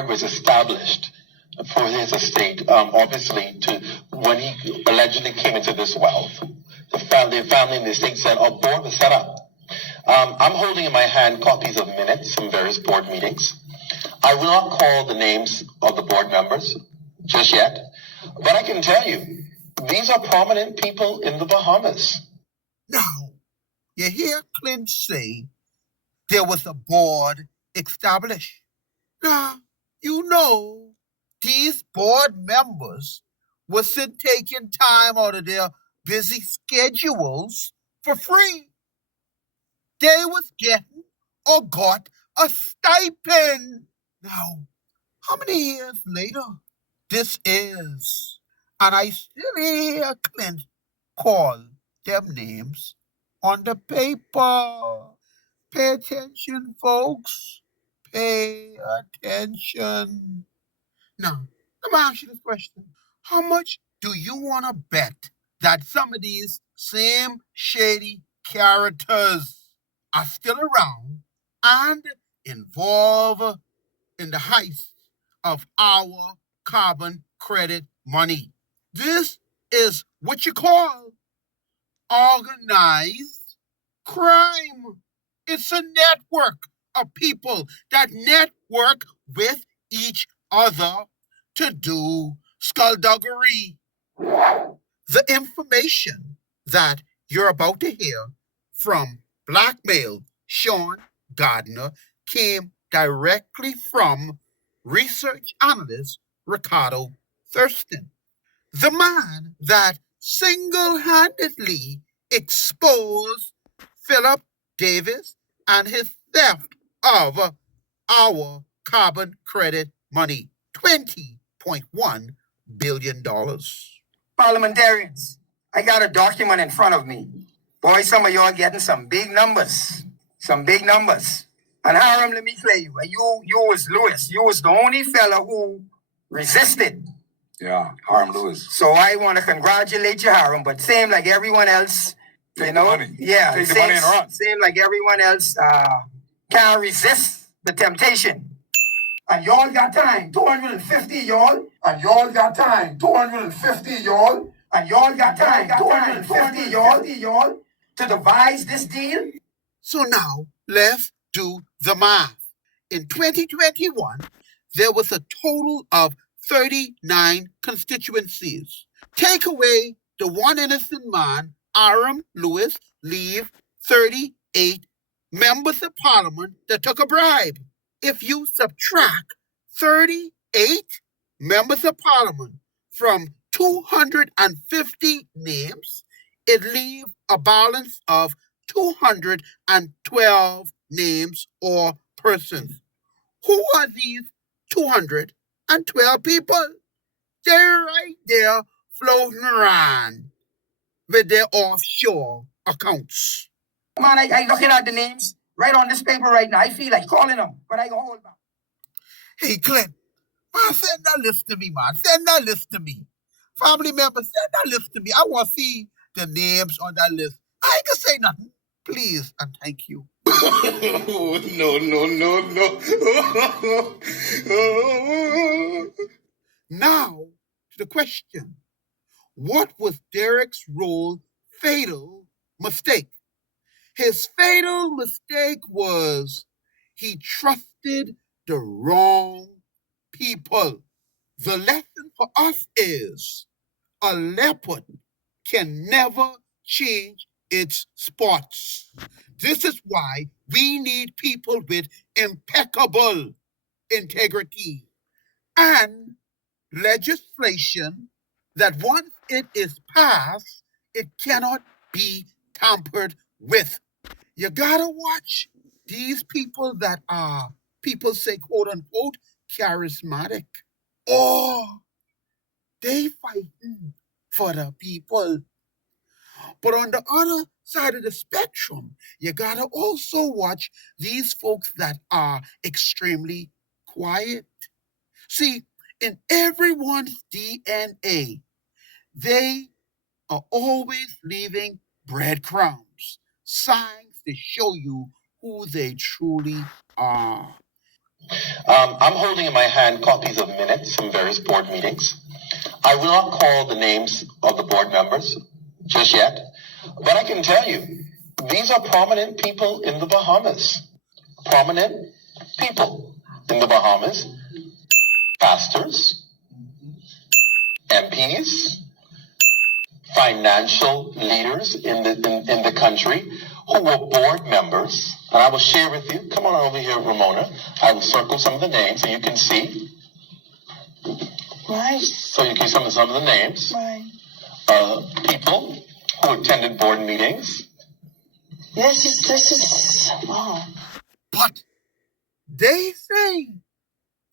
board was established for his estate, obviously, to when he allegedly came into this wealth. The family and the estate said a board was set up. I'm holding in my hand copies of minutes from various board meetings. I will not call the names of the board members just yet, but I can tell you, these are prominent people in the Bahamas. Now, you hear Clint say there was a board established. Now, you know, these board members wasn't taking time out of their busy schedules for free. They was getting or got a stipend. Now, how many years later this is? And I still hear Clint call them names on the paper. Pay attention, folks. Pay attention. Now, let me ask you this question. How much do you want to bet that some of these same shady characters are still around and involved in the heist of our carbon credit money? This is what you call organized crime. It's a network of people that network with each other to do skullduggery. The information that you're about to hear from Blackmail Sean Gardner came directly from research analyst Ricardo Thurston, the man that single-handedly exposed Philip Davis and his theft of our carbon credit money, $20.1 billion. Parliamentarians, I got a document in front of me. Boy, some of y'all getting some big numbers. Some big numbers. And Hiram, let me tell you, you was Lewis. You was the only fella who resisted. Yeah, Hiram Lewis. So I want to congratulate you, Hiram, but same like everyone else, Take the money. Yeah, Take the money and run. Same like everyone else, can't resist the temptation. And y'all got time, 250 y'all. And y'all got time, 250 y'all. And y'all got time, 250 y'all, to devise this deal. So now, let's do the math. In 2021, there was a total of 39 constituencies. Take away the one innocent man, Hiram Lewis, leave 38 members of parliament that took a bribe. If you subtract 38 members of parliament from 250 names, it leaves a balance of 212 names or persons. Who are these 212 people? They're right there floating around with their offshore accounts. Man, I looking at the names right on this paper right now. I feel like calling them, but I go hold back. Hey, Clint, man, send that list to me, man. Send that list to me. Family members, send that list to me. I want to see the names on that list. I ain't gonna say nothing. Please and thank you. No. Now, to the question. What was Derek Rolle's fatal mistake? His fatal mistake was he trusted the wrong people. The lesson for us is a leopard can never change its spots. This is why we need people with impeccable integrity and legislation that once it is passed, it cannot be tampered with. You gotta watch these people that are, people say, quote unquote, charismatic, or they fighting for the people. But on the other side of the spectrum, you gotta also watch these folks that are extremely quiet. See, in everyone's DNA, they are always leaving breadcrumbs, signs to show you who they truly are. I'm holding in my hand copies of minutes from various board meetings. I will not call the names of the board members just yet, but I can tell you, these are prominent people in the Bahamas. Prominent people in the Bahamas. Pastors, MPs, financial leaders in the country who were board members. And I will share with you, come on over here, Ramona. I will circle some of the names so you can see. Right. So you can see some of the names. Right. People who attended board meetings. This is, wow. But they say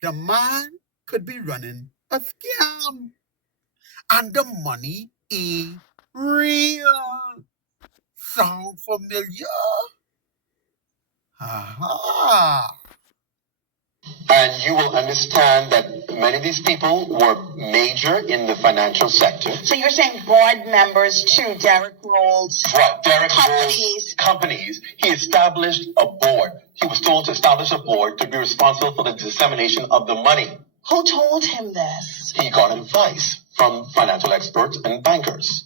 the man could be running a scam and the money ain't real. Sound familiar? Aha. And you will understand that many of these people were major in the financial sector. So you're saying board members too, Derek Rolle's Right, Derek companies. Companies. He established a board. He was told to establish a board to be responsible for the dissemination of the money. Who told him this? He got advice from financial experts and bankers.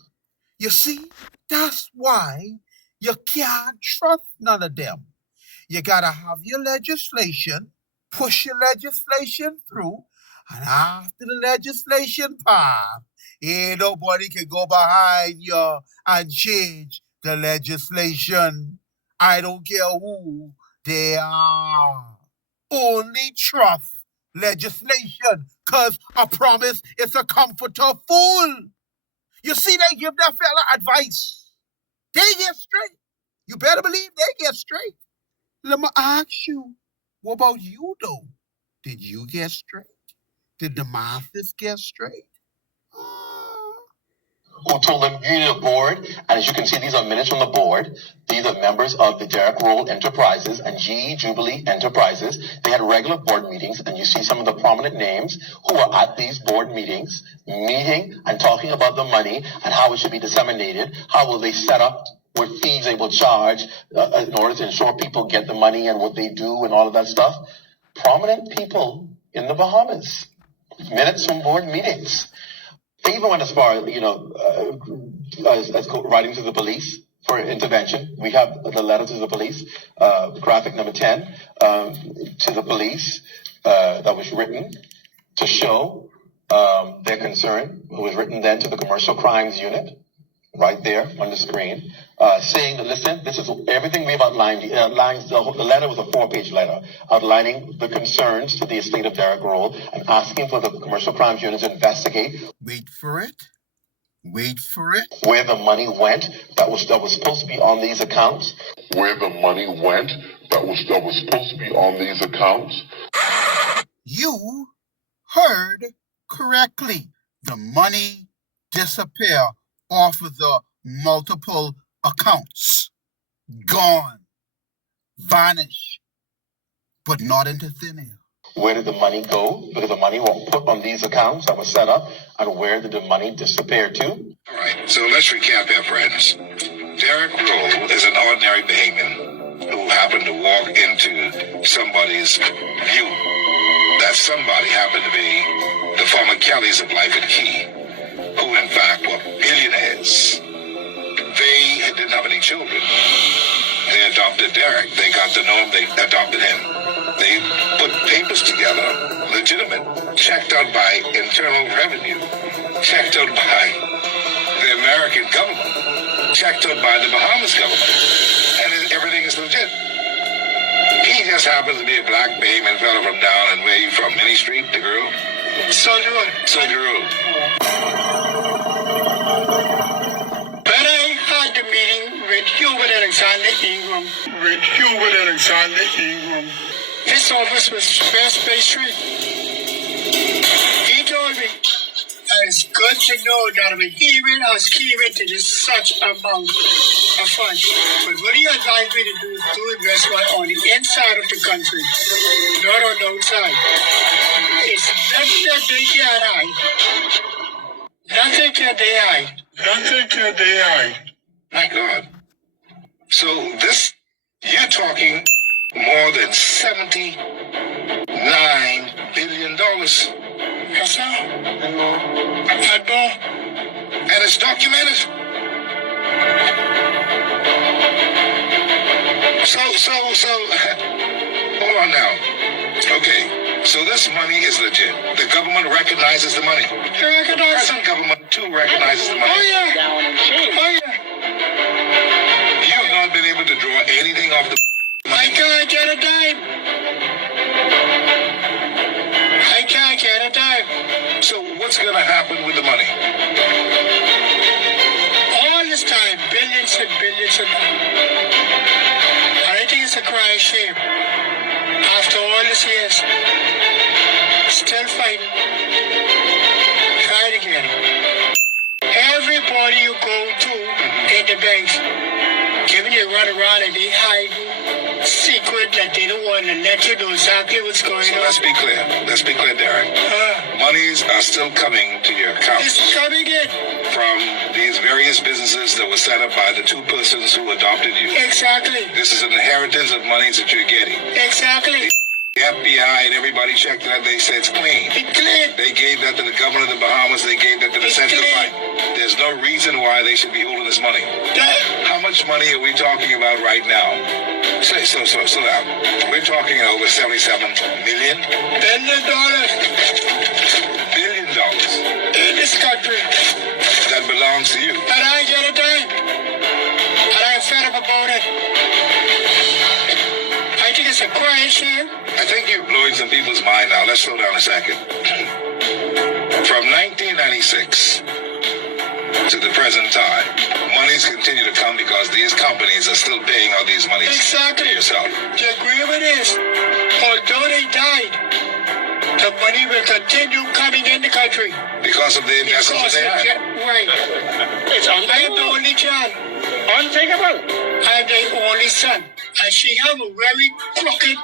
You see, that's why you can't trust none of them. You gotta have your legislation, push your legislation through, and after the legislation pass, ain't nobody can go behind you and change the legislation. I don't care who they are. Only trust legislation, 'cause a promise is a comforter fool. You see, they give that fella advice. They get straight. You better believe they get straight. Let me ask you, what about you, though? Did you get straight? Did the masses get straight? Who told them you need a board, and as you can see, these are minutes from the board. These are members of the Derek Rolle Enterprises and GE Jubilee Enterprises. They had regular board meetings, and you see some of the prominent names who are at these board meetings, meeting and talking about the money and how it should be disseminated. How will they set up what fees they will charge in order to ensure people get the money and what they do and all of that stuff. Prominent people in the Bahamas. Minutes from board meetings. They even went as far, as writing to the police for intervention. We have the letter to the police, graphic number 10, to the police that was written to show their concern. It was written then to the Commercial Crimes Unit, right there on the screen, saying that, listen, this is everything we've outlined. The letter was a 4-page letter outlining the concerns to the estate of Derek Rolle and asking for the Commercial Crimes Unit to investigate. Wait for it. Wait for it. Where the money went that was supposed to be on these accounts. Where the money went that was supposed to be on these accounts. You heard correctly. The money disappear off of the multiple accounts. Gone. Vanish. But not into thin air. Where did the money go? Because the money was put on these accounts that were set up, and where did the money disappear to? All right, so let's recap here, friends. Derek Rolle is an ordinary Bahamian who happened to walk into somebody's view. That somebody happened to be the former Kellys of Life and Key, who in fact were billionaires. They didn't have any children. They adopted Derek. They got to know him. They adopted him. They put papers together, legitimate, checked out by Internal Revenue, checked out by the American government, checked out by the Bahamas government, and everything is legit. He just happens to be a black Bahamian fellow from down and where you from? Minnie Street, the girl? Soldier Road. Soldier Road. When I had the meeting with Hubert Alexander Ingram, his office was First Bay Street. He told me it's good to know that we was given to this such amount of funds. But what he advised me to do is do investment on the inside of the country, not on the outside. It's nothing that they can't hide. Nothing can they hide. My God. So this, you're talking more than $70 Yes, sir. And more. And it's documented. So, hold on now. Okay, so this money is legit. The government recognizes the money. They recognize it. Present government too recognizes the money. Oh, yeah. Down in shame. Oh, yeah. You have not been able to draw anything off the I money. can't get a dime. I can't get a dime. So what's going to happen with the money? All this time, billions and billions and I think it's a crying shame. After all these years, still fighting. Try it again. Everybody you go to in the banks, giving you a run around and they hide secret that they don't want to let you know exactly what's going So on. let's be clear. Let's be clear, Derek. Monies are still coming to your account It's coming in. from these various businesses that were set up by the two persons who adopted you. Exactly. This is an inheritance of monies that you're getting. Exactly. The FBI and everybody checked that. They said it's clean. It's clean. They gave that to the governor of the Bahamas. They gave that to the It's central clean. bank. There's no reason why they should be holding this money. How much money are we talking about right now? Slow down. We're talking over $77 million. $1 Billion dollars in this country. that belongs to you. And I get a dime. And I'm fed up about it. I think it's a crying shame. I think you're blowing some people's mind now. Let's slow down a second. From 1996 to the present time, monies continue to come because these companies are still paying all these monies Exactly. to yourself. The agreement is, although they died, the money will continue coming in the country. Because of the investments that they have. Right. It's I am the unthinkable. only child. Unthinkable. I am the only son. And she have a very crooked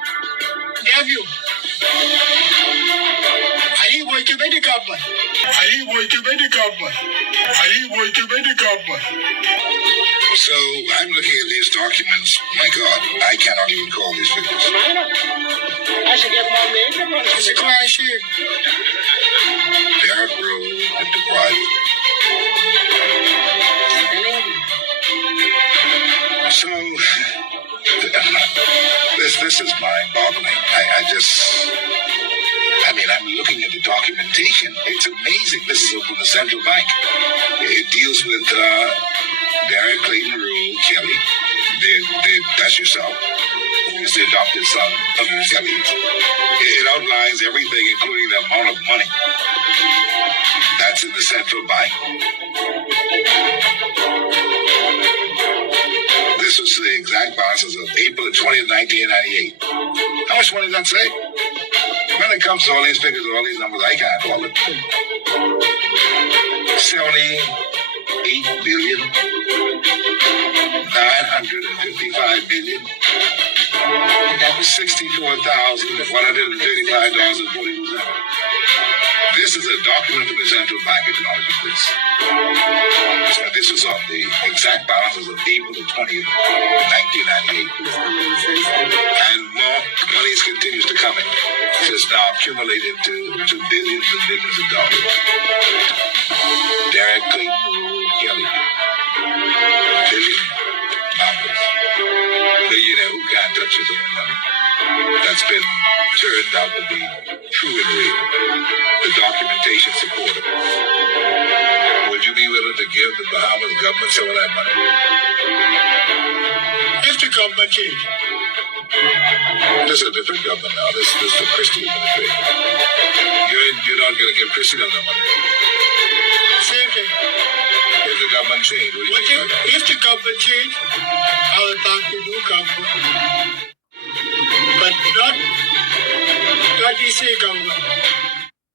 nephew. And he working with the government. So I'm looking at these documents. My God, I cannot even call these figures. Minor. I should get more major money. It's a crying shame. Derek Rolle and deprived. So this is mind-boggling. I'm looking at the documentation. It's amazing. This is from the central bank. It deals with Derek Clayton Rolle Kelly. That's yourself. Who's the adopted son of Kelly. It outlines everything, including the amount of money that's in the central bank. This was the exact balances of April 20th, 1998. How much money does that say? When it comes to all these figures, all these numbers, I can't call it. 78 billion, 955 million, $64,135.40. This is a document from the central bank acknowledging this. This is on the exact balances of April 20th, 1998. And more money continues to come in. It has now accumulated to billions and billions of dollars. Derek Clayton Kelly. Billionaire who can't touch his own money. That's been turned out to be true and real. The documentation supported. Would you be willing to give the Bahamas government some of that money? If the government change. This is a different government now. This is the Christie administration. You're not going to give Christie that money. Same thing. If the government change, what do you think about that? If the government change, I will back the new government. But not the same government.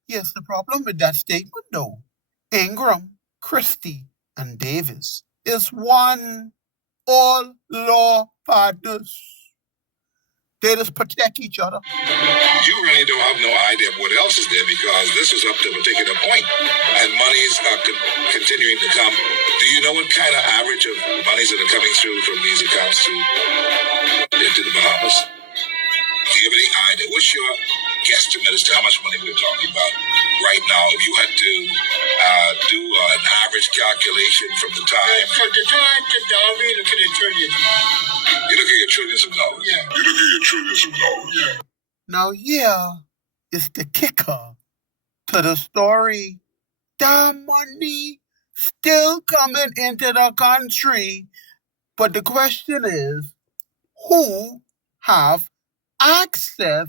Here's the problem with that statement, though. Ingram, Christie, and Davis is one all law partners. They just protect each other. You really don't have no idea of what else is there because this was up to a particular point, and monies are continuing to come. Do you know what kind of average of monies that are coming through from these accounts into the Bahamas? Do you have any idea? What's your guesstimate as to how much money we're talking about. Right now, if you had to do an average calculation from the time... From the time to now, we're looking at trillions. You're looking at trillions of dollars. Yeah. You're looking at trillions of dollars. Yeah. Now here is the kicker to the story. The money still coming into the country, but the question is, who have access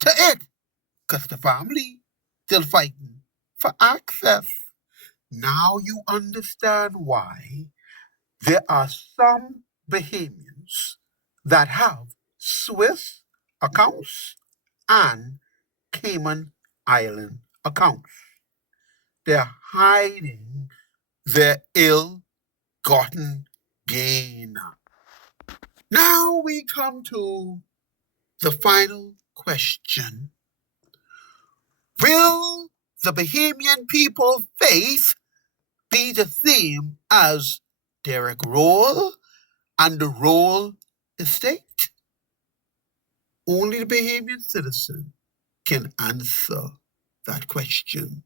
to it? Because the family still fighting for access. Now you understand why there are some Bahamians that have Swiss accounts and Cayman Island accounts. They're hiding their ill-gotten gain. Now we come to the final question. Will the Bahamian people faith be the same as Derek Rolle and the Rolle estate? Only the Bahamian citizen can answer that question.